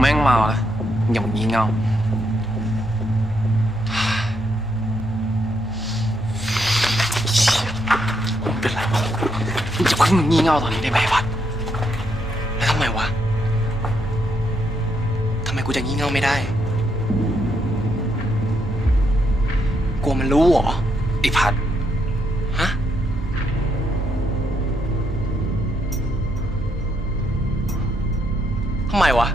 แม่งมาแล้วอย่ามางี่เงาเชี่ยมึงเป็นไรวะมึงจะเพิ่งมางี่เง่าตอนนี้ได้ไหมพัดแล้วทำไมวะทำไมกูจะงี่เง่าไม่ได้ กลัวมันรู้เหรอไอ้พัดฮะทำไมวะ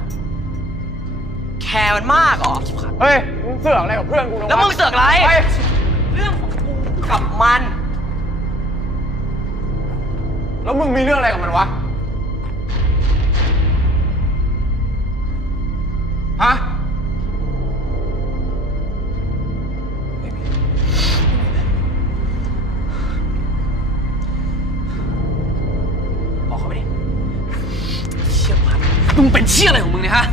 แคร์มันมากเหรอ เฮ้ยมึงเสือกอะไรกับเพื่อนกูนะแล้วมึงเสือกอะไร เฮ้ยเรื่องของกูกับมัน แล้วมึงมีเรื่องอะไรกับมันวะ ฮะ บอกเขาไปดิเชี่ยพัดมึงเป็นเชี่ยอะไรของมึงเนี่ยฮะ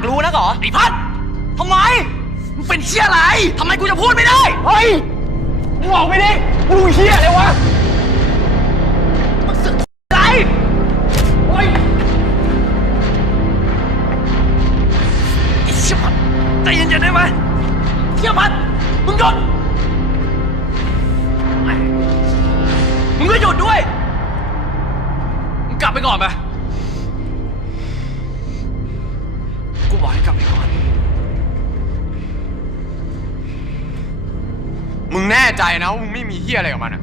ากรู้นะเหรอไอ้พัดทำไมมึงเป็นเชี่ยอะไรทำไมกูจะพูดไม่ได้ เฮ้ยมึงออกไปดิกูเฮียเลยวะมึงสึกอะไรเฮ้ยไอ้เชี่ยพัดใจเย็นๆได้ไหมเชี่ยพัดมึงหยุดแม่งมึงก็หยุดด้วยมึงกลับไปก่อนไป มึงแน่ใจนะว่ามึงไม่มีเฮียอะไรกับมันอะ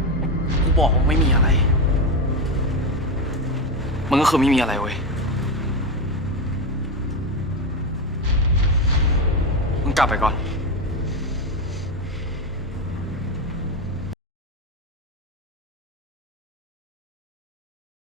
กูบอกว่าไม่มีอะไร มันก็คือไม่มีอะไรเว้ย มึงกลับไปก่อน